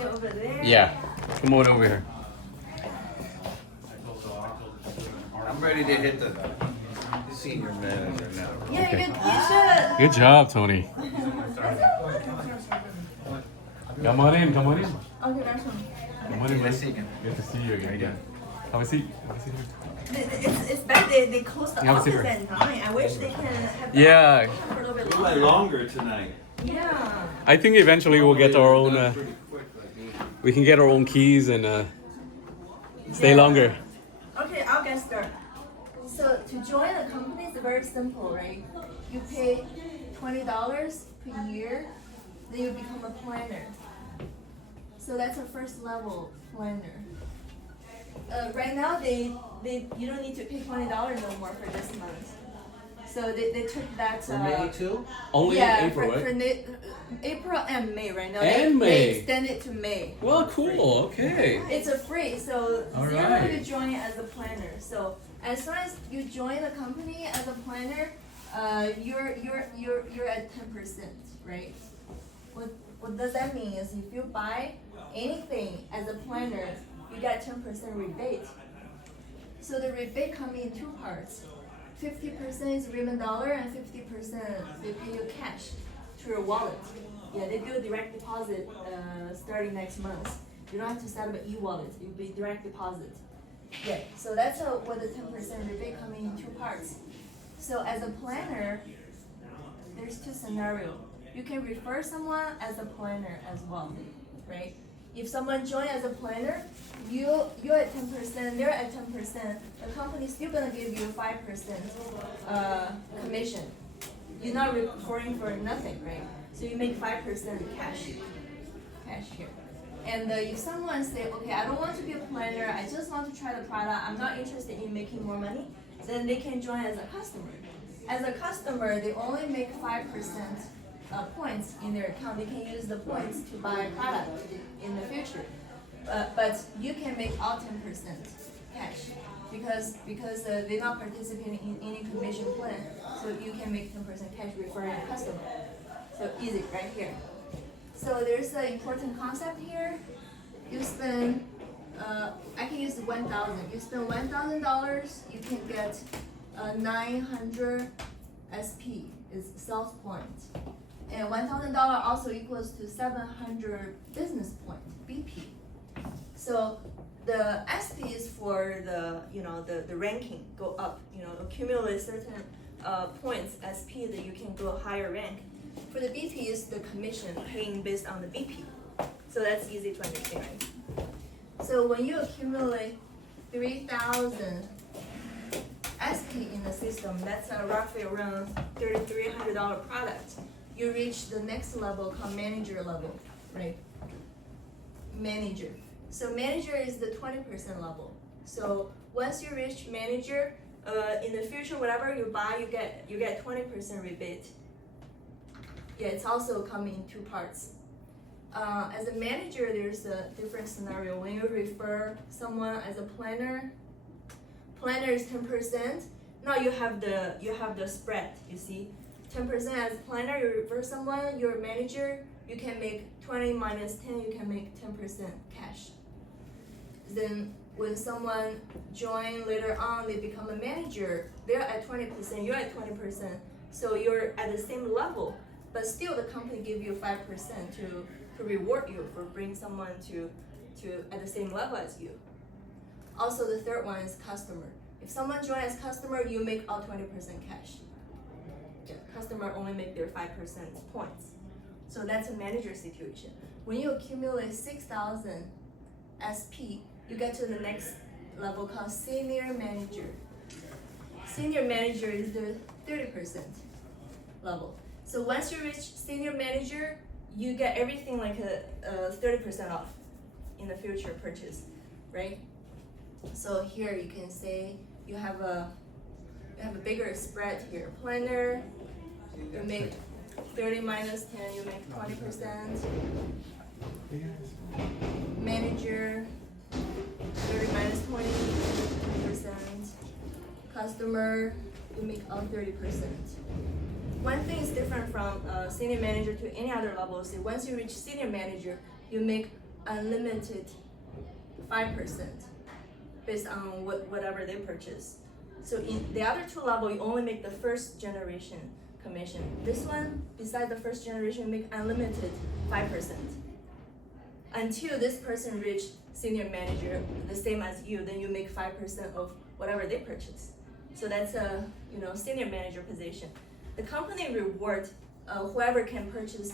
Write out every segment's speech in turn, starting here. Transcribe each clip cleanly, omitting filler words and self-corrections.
Okay, over there. Yeah. Come on over here. I'm ready to hit the senior manager now. Yeah, Okay. you should. Good job, Tony. Come on in. Come on in. Okay, that's one. Come on in. Nice to see you again. Good to see you again. Have a seat. Have a seat. It's bad they closed the Yeah, office let's see at 9. I wish they can have Yeah. for a little bit You went longer. longer tonight. Yeah. I think eventually we'll get our own. Done pretty quick, like me. We can get our own keys and stay Yeah. longer. Okay, I'll get started. So to join a company is very simple, right? You pay $20 per year, then you become a planner. So that's a first level planner. Right now you don't need to pay $20 no more for this month. So they took that. For May too? Only Yeah, in April, for right? April and May right now. And they May. extended to May. Well, cool. Okay. It's a free, so All zero right. to join as a planner. So as soon as you join the company as a planner, you're at 10%, right? What does that mean is if you buy anything as a planner, you get 10% rebate. So the rebate comes in two parts. 50% is RIMAN dollar and 50% they pay you cash to your wallet. Yeah, they do a direct deposit starting next month. You don't have to set up an e-wallet. It'll be direct deposit. Yeah, so that's what the 10% rebate coming in two parts. So as a planner, there's two scenarios. You can refer someone as a planner as well, right? If someone joins as a planner, you're at 10%, they're at 10%. The company's still gonna give you 5% commission. You're not referring for nothing, right? So you make 5% cash here. And if someone say, okay, I don't want to be a planner, I just want to try the product, I'm not interested in making more money, then they can join as a customer. As a customer, they only make 5% points in their account. They can use the points to buy a product in the future. But you can make all 10% cash because they're not participating in any commission plan. So you can make 10% cash referring a customer. So easy right here. So there's an important concept here. You spend, I can use 1,000. You spend $1,000, you can get 900 SP is sales point, and $1,000 also equals to 700 business point BP. So the SP is for the ranking go up. Accumulate certain points SP that you can go higher rank. For the BP is the commission paying based on the BP. So that's easy to understand. So when you accumulate 3,000 SP in the system, that's roughly around $3,300 product. You reach the next level called manager level, right? Manager. So manager is the 20% level. So once you reach manager, in the future, whatever you buy, you get 20% rebate. Yeah, it's also coming in two parts. As a manager, there's a different scenario. When you refer someone as a planner is 10%. Now you have the spread. You see, 10% as planner. You refer someone, your manager. You can make 20 minus 10. You can make 10% cash. Then when someone join later on, they become a manager. They're at 20%. You're at 20%. So you're at the same level. But still, the company give you 5% to reward you for bringing someone to at the same level as you. Also, the third one is customer. If someone joins as customer, you make all 20% cash. Yeah, customer only make their 5% points. So that's a manager situation. When you accumulate 6,000 SP, you get to the next level called senior manager. Senior manager is the 30% level. So once you reach senior manager, you get everything like a 30% off in the future purchase, right? So here you can say you have a bigger spread here. Planner, you make 30 minus 10, you make 20%. Manager, 30 minus 20, 20%. Customer, you make all 30%. One thing is different from senior manager to any other level. So once you reach senior manager, you make unlimited 5% based on whatever they purchase. So in the other two level, you only make the first generation commission. This one, besides the first generation, you make unlimited 5%. Until this person reach senior manager, the same as you, then you make 5% of whatever they purchase. So that's a senior manager position. The company reward whoever can purchase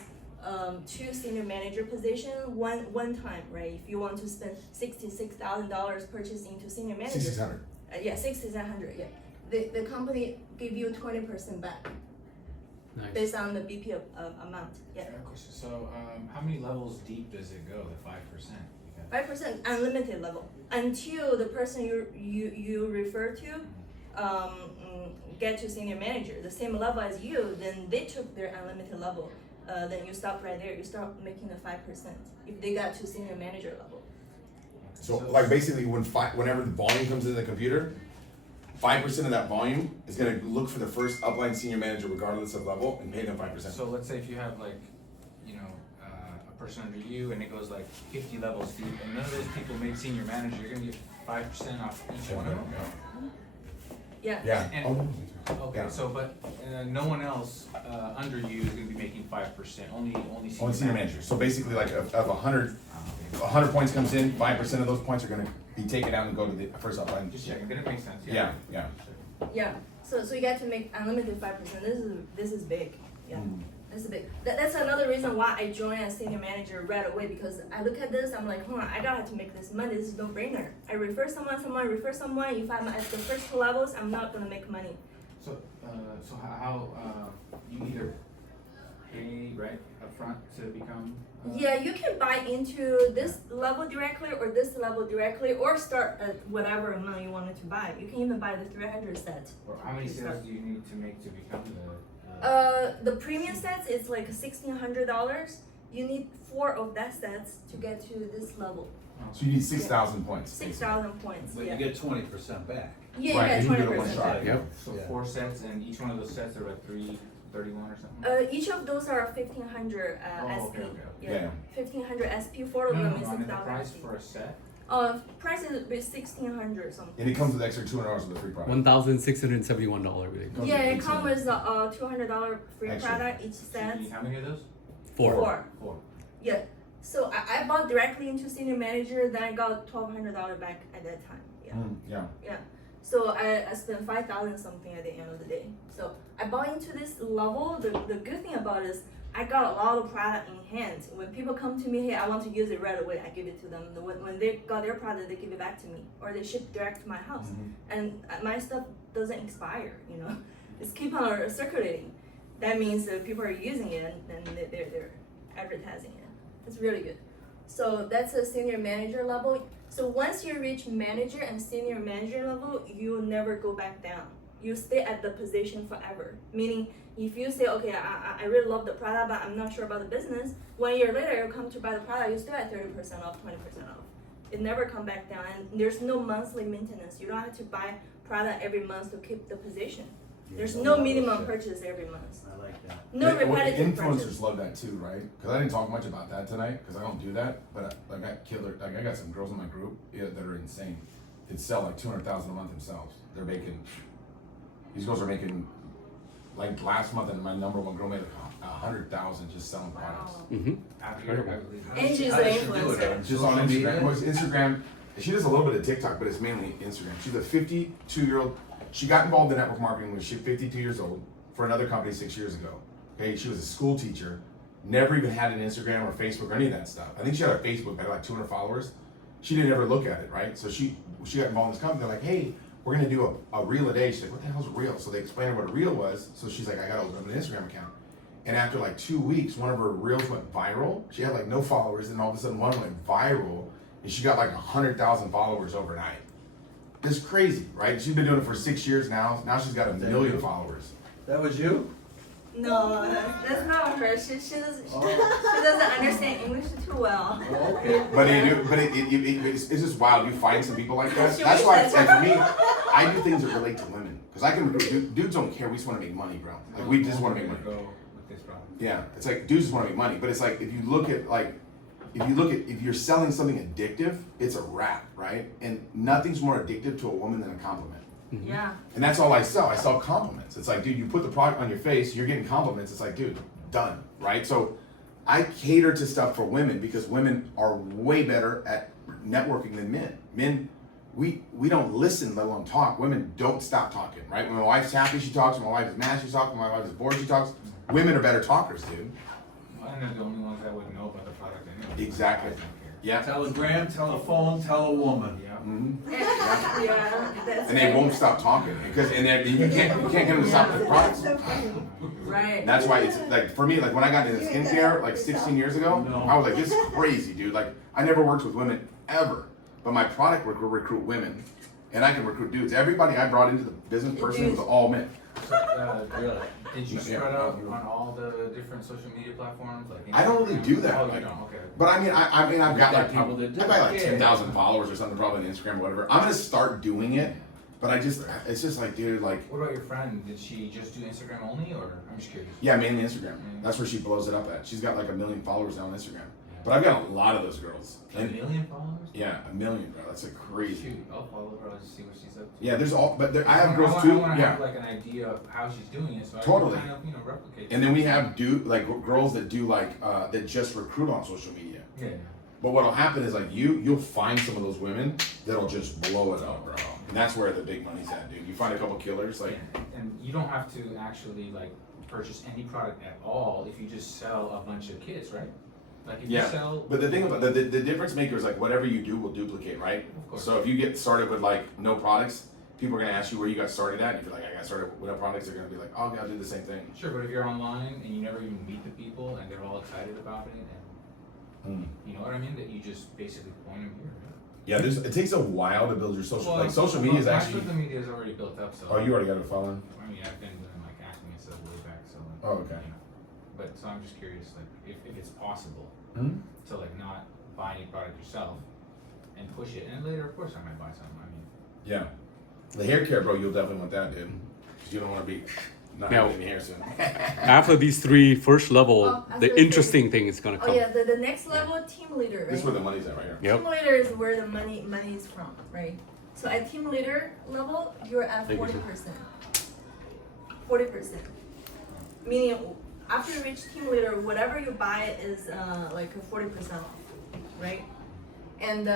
2 senior manager position one time, right? If you want to spend $66,000 purchasing to senior manager. 6,600. Yeah, 6,600. Yeah, the company give you 20% back Nice. based on the BP amount. Yeah, I have a question. So, how many levels deep does it go? The 5%? 5% unlimited level until the person you refer to get to senior manager, the same level as you. Then they took their unlimited level. Then you stop right there. You start making the 5% if they got to senior manager level. So like basically whenever the volume comes into the computer, 5% of that volume is gonna look for the first upline senior manager regardless of level and pay them 5%. So let's say if you have like, a person under you and it goes like 50 levels deep and none of those people made senior manager, you're gonna get 5% off each one of them? Yeah. Yeah. And- Okay, Yeah. so but no one else under you is gonna be making 5%, only Only senior manager. So basically like of 100, Oh, okay. 100 points comes in, 5% of those points are gonna be taken out and go to the first upline. Just checking, did it make sense? Yeah, yeah. Yeah. So you get to make unlimited 5%. This is big. Yeah. Mm. That's big. That's another reason why I joined as senior manager right away, because I look at this, I'm like, I gotta to make this money. This is no brainer. I refer someone. If I'm at the first 2 levels, I'm not gonna make money. So how you either pay right up front to become? Yeah, you can buy into this level directly or this level directly, or start at whatever amount you wanted to buy. You can even buy the 300 set. Or how many sales do you need to make to become the? The premium sets is like $1,600. You need 4 of that sets to get to this level. So you need 6,000 points. 6,000 points. But Yeah. you get 20% back. Yeah, Right, yeah, you can do it 20%. one shot. Yep. So Yeah. 4 sets, and each one of those sets are like 331 or something. Each of those are 1,500 Oh, SP. okay. Yeah. 1,500 SP. 4 of No, them no, is I mean the 6,000 price SP. for a set. Price is 1,600 something. And it comes with extra $200 of the free product. $1,671, really. Comes Yeah, it with comes with $200 free Extra. product each So set. you need how many of those? 4. 4. Yeah. So I bought directly into senior manager, then I got $1,200 back at that time. Yeah. Yeah. So I spent 5,000 something at the end of the day. So I bought into this level. The good thing about it is I got a lot of product in hand. When people come to me, hey, I want to use it right away, I give it to them. When they got their product, they give it back to me, or they ship direct to my house. And my stuff doesn't expire. It's keep on circulating. That means that people are using it and they're advertising it. It's really good. So that's a senior manager level. So once you reach manager and senior manager level, you never go back down. You stay at the position forever. Meaning, if you say, okay, I really love the product, but I'm not sure about the business, 1 year later, you come to buy the product, you still at 30% off, 20% off. It never come back down, and there's no monthly maintenance. You don't have to buy product every month to keep the position. There's no minimum purchase every month. I like that. No repetitive Influencers purchase. love that too, right? Because I didn't talk much about that tonight, because I don't do that. But I got some girls in my group that are insane. That sell like 200,000 a month themselves. They're making. These girls are making, like last month, and my number one girl made like 100,000 just selling products. Mm-hmm. Out here, I believe. Angie's How an does she do it? influencer. Just on Social media? Instagram. Well, it's Instagram. She does a little bit of TikTok, but it's mainly Instagram. She's a 52-year-old. She got involved in network marketing when she was 52 years old for another company 6 years ago. Okay, she was a school teacher, never even had an Instagram or Facebook or any of that stuff. I think she had a Facebook, had like 200 followers. She didn't ever look at it, right? So she got involved in this company. They're like, hey, we're gonna do a reel a day. She's like, what the hell's a reel? So they explained her what a reel was. So she's like, I gotta open an Instagram account. And after like 2 weeks, one of her reels went viral. She had like no followers, and all of a sudden one went viral, and she got like 100,000 followers overnight. It's crazy, right? She's been doing it for 6 years now. Now she's got 1 million followers. That was you? No, that's not her. She doesn't understand English too well. Oh, okay. But it's just wild. You find some people like that. She That's wish why, that's like her. for me, I do things that relate to women. Because I can, dudes don't care. We just want to make money, bro. Like we just want to make money. Go with this problem. Yeah, it's like dudes just want to make money. But it's like if you look at like if you look at, if you're selling something addictive, it's a wrap, right? And nothing's more addictive to a woman than a compliment. Yeah. And that's all I sell. I sell compliments. It's like, dude, you put the product on your face, you're getting compliments. It's like, dude, done, right? So I cater to stuff for women because women are way better at networking than men. Men, we don't listen, let alone talk. Women don't stop talking, right? When my wife's happy, she talks. When my wife is mad, she talks. When my wife is bored, she talks. Women are better talkers, dude. And they're the only ones that would know about the product anyway. Exactly. I don't care. Yeah. Telegram, telephone, tell a woman. Yeah. Mm-hmm. Yeah, that's And they won't stop talking because you can't get them to stop their products. Right. And that's why it's like for me, like when I got into skincare like 16 years ago, I was like, this is crazy, dude. Like I never worked with women ever, but my product would recruit women, and I can recruit dudes. Everybody I brought into the business person was all men. Really? Did you Yeah. spread out on all the different social media platforms? Like I don't really Instagram? do that. Oh, Like, you don't? Okay. But I mean, I've got like People that do I've got like it. 10,000 followers or something probably on Instagram or whatever. I'm gonna start doing it, but it's just like, dude, like. What about your friend? Did she just do Instagram only, or I'm just curious? Yeah, mainly Instagram. That's where she blows it up at. She's got like 1 million followers now on Instagram. But I've got a lot of those girls. A million followers? Yeah, 1 million, bro. That's like crazy. Shoot, I'll follow her. I'll just see what she's up to. Yeah, there's all, but I have I girls wanna- too. I want to Yeah, have like an idea of how she's doing it, so Totally. I can kind of replicate. and then we have girls that do like that just recruit on social media. Yeah. But what'll happen is like you'll find some of those women that'll just blow it up, bro. And that's where the big money's at, dude. You find a couple killers, like And you don't have to actually like purchase any product at all if you just sell a bunch of kits, right? Like if you yeah. sell. But the thing about the difference maker is like whatever you do will duplicate, right? Of course. So if you get started with like no products, people are gonna ask you where you got started at. And if you're like, I got started with no products, they're gonna be like, oh, yeah, I'll do the same thing. Sure, but if you're online and you never even meet the people and they're all excited about it, and you know what I mean, that you just basically point them here. Yeah, it takes a while to build your social. Well, Like social media is my actually. social media is already built up, so. Oh, you already got a following. I mean, I've been doing like acting and stuff way back, so. Oh, okay. You know. But so I'm just curious, like, if it's possible Hmm? to like not buy any product yourself and push it, and later, of course, I might buy some. I mean, Yeah. The hair care, bro, you'll definitely want that, dude. Because you don't want to be not Yeah. having any hair soon. After these three first level, Oh, I was the gonna say- interesting thing is gonna Oh come. yeah, the next level, team leader, right? This is where the money's at right here. Yep. Team leader is where the money is from, right? So at team leader level, you're at Thank you, sir. 40%. 40%. Meaning, after you reach team leader, whatever you buy is like a 40% off, right? And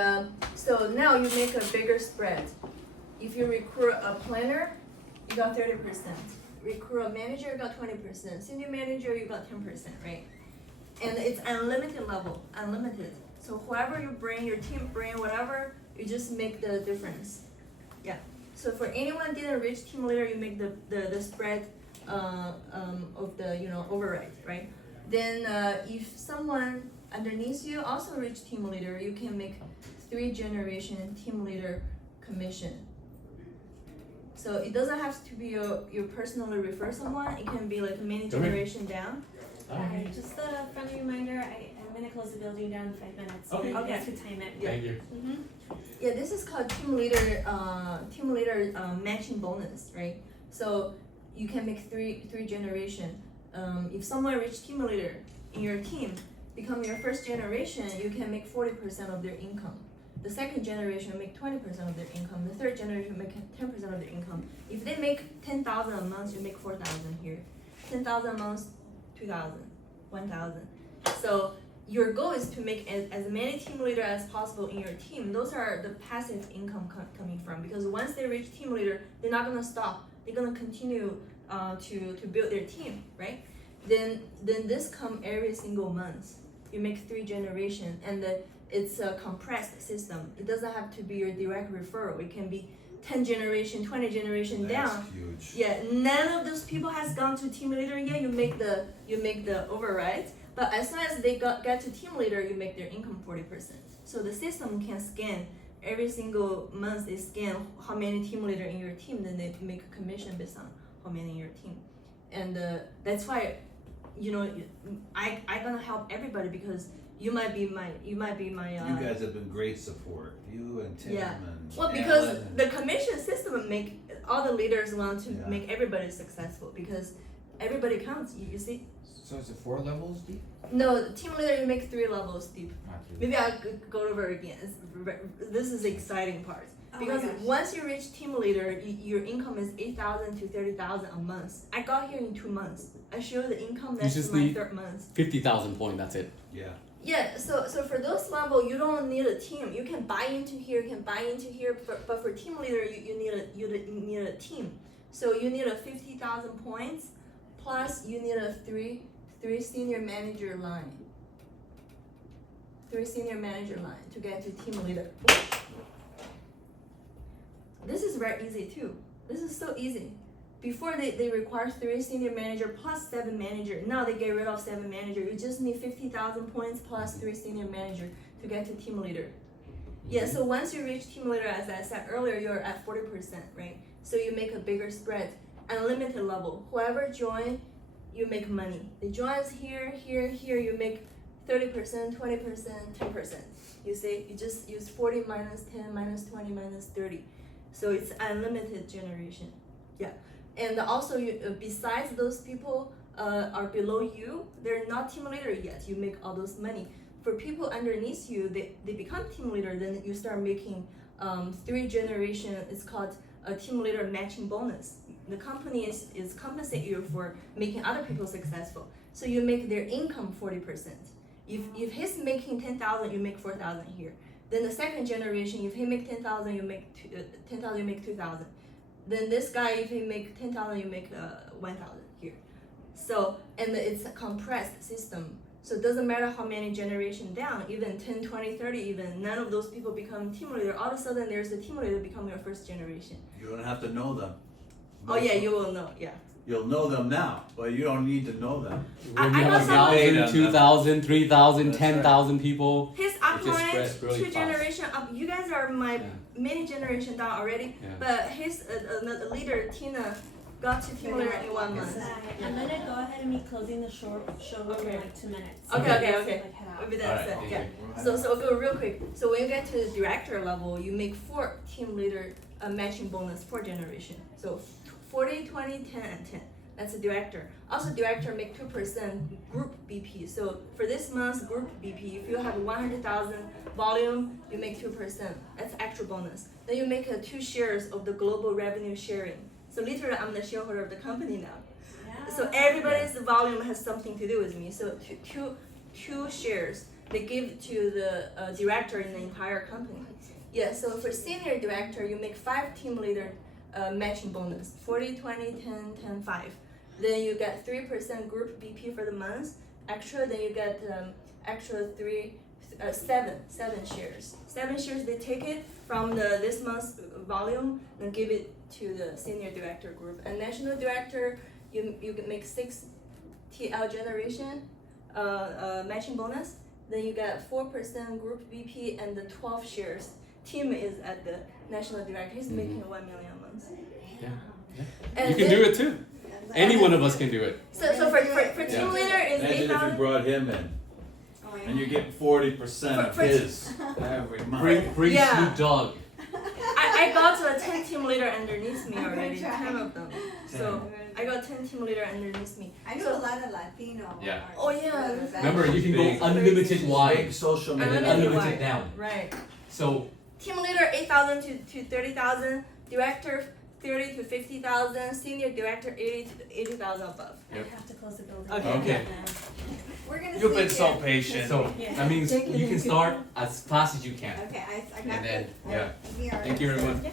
so now you make a bigger spread. If you recruit a planner, you got 30%. Recruit a manager, you got 20%. Senior manager, you got 10%, right? And it's unlimited level, unlimited. So whoever you bring, your team bring, whatever, you just make the difference. Yeah. So for anyone didn't reach team leader, you make the spread of the override, right? Then if someone underneath you also reach team leader, you can make 3 generation team leader commission. So it doesn't have to be you personally refer someone. It can be like many generation down. Just a friendly reminder, I'm gonna close the building down in 5 minutes. Okay. You guys could time it. Yeah. Thank you. Yeah, this is called team leader matching bonus, right? So you can make three generation. If someone reach team leader in your team, become your first generation, you can make 40% of their income. The second generation make 20% of their income. The third generation make 10% of their income. If they make 10,000 a month, you make 4,000 here. 10,000 a month, 2,000, 1,000. So your goal is to make as many team leader as possible in your team. Those are the passive income coming from, because once they reach team leader, they're not gonna stop. They're gonna continue to build their team, right? Then this come every single month. You make 3 generation, and it's a compressed system. It doesn't have to be your direct referral. It can be 10 generation, 20 generation down. That's huge. Yeah, none of those people has gone to team leader yet. You make the override, but as soon as they get to team leader, you make their income 40%. So the system can scan every single month. They scan how many team leader in your team, then they make a commission based on how many in your team, and that's why, I gonna help everybody, because you might be my. You guys have been great support. You and Tim Yeah. and Well, because Alan. the commission system make all the leaders want to Yeah. make everybody successful, because everybody counts. You see. So is it 4 levels deep? No, team leader you make 3 levels deep. Not 3. Maybe I'll go over again. This is the exciting part. Oh my Because gosh. once you reach team leader, your income is 8,000 to 30,000 a month. I got here in 2 months. I show the income You that's just my need- 3rd month. 50,000 point. That's it. Yeah. Yeah, so for those level, you don't need a team. You can buy into here, you can buy into here. But for team leader, you need a team. So you need a 50,000 points, plus you need a three senior manager line. 3 senior manager line to get to team leader. This is very easy too. This is so easy. Before they require 3 senior manager plus 7 manager. Now they get rid of 7 manager. You just need 50,000 points plus 3 senior manager to get to team leader. Yeah, so once you reach team leader, as I said earlier, you're at 40%, right? So you make a bigger spread. Unlimited level. Whoever join, you make money. They joins here, you make 30%, 20%, 10%. You see, you just use 40 minus 10 minus 20 minus 30. So it's unlimited generation. Yeah. And also, besides those people are below you, they're not team leader yet. You make all those money. For people underneath you, they become team leader. Then you start making 3 generation. It's called a team leader matching bonus. The company is compensate you for making other people successful. So you make their income 40%. If he's making 10,000, you make 4,000 here. Then the second generation, if he make 10,000, you make 10,000, you make 2,000. Then this guy, if he make 10,000, you make 1,000 here. So, and it's a compressed system. So it doesn't matter how many generation down, even 10, 20, 30 even, none of those people become team leader. All of a sudden, there's a team leader become your first generation. You don't have to know them. Oh yeah, you will know, yeah. You'll know them now, but you don't need to know them. When you I have got 1,000, some- 2,000, 3,000, That's right. 10,000 people. His It just upline, spreads really 2 fast. generation up. You guys are my Yeah. many generation down already. Yeah. But his leader, Tina, got to team leader in 1 month. I'm gonna go ahead and be closing the showroom Okay. in like 2 minutes. Okay, okay, So, okay. like, head out. Maybe All that's right, it, yeah. okay. So we'll go real quick. So when you get to the director level, you make 4 team leader matching bonus, 4 generation. So 40, 20, 10, and 10. That's a director. Also, director make 2% group BP. So for this month's group BP, if you have 100,000 volume, you make 2%. That's extra bonus. Then you make 2 shares of the global revenue sharing. So literally, I'm the shareholder of the company now. So everybody's volume has something to do with me. So two shares they give to the director in the entire company. Yeah. So for senior director, you make 5 team leader matching bonus: 40, 20, 10, 10, 5. Then you get 3% group BP for the month. Extra, then you get extra 7 shares. 7 shares they take it from this month's volume and give it to the senior director group. And national director, you can make 6 TL generation matching bonus. Then you get 4% group BP and the 12 shares. Tim is at the national director. He's making 1 million a month. Yeah. And You can then- do it too. Any one of us can do it. So for team Yeah. leader is Imagine if you 8,000. brought him in Oh, yeah. and you get 40% of For- his every month. Bring Yeah. Snoop Dogg. I got 10 team leader underneath me I'm gonna already, try. 10 of them. So I got 10 team leader underneath me. I know a lot of Latino. Yeah. Oh, yeah. Remember, you can Big- go unlimited Big wide social and then media. unlimited wide. down. Right. So Team leader 8,000 to 30,000. Director 30 to 50,000. Senior director 80 to 80,000 above. I have to close the building. Okay. Okay. We're gonna You've see been you. so patient. so Yeah. that means Thank you, you can thank you. start as fast as you can. Okay, I got And then this. yeah. We are- Thank you everyone. Yeah.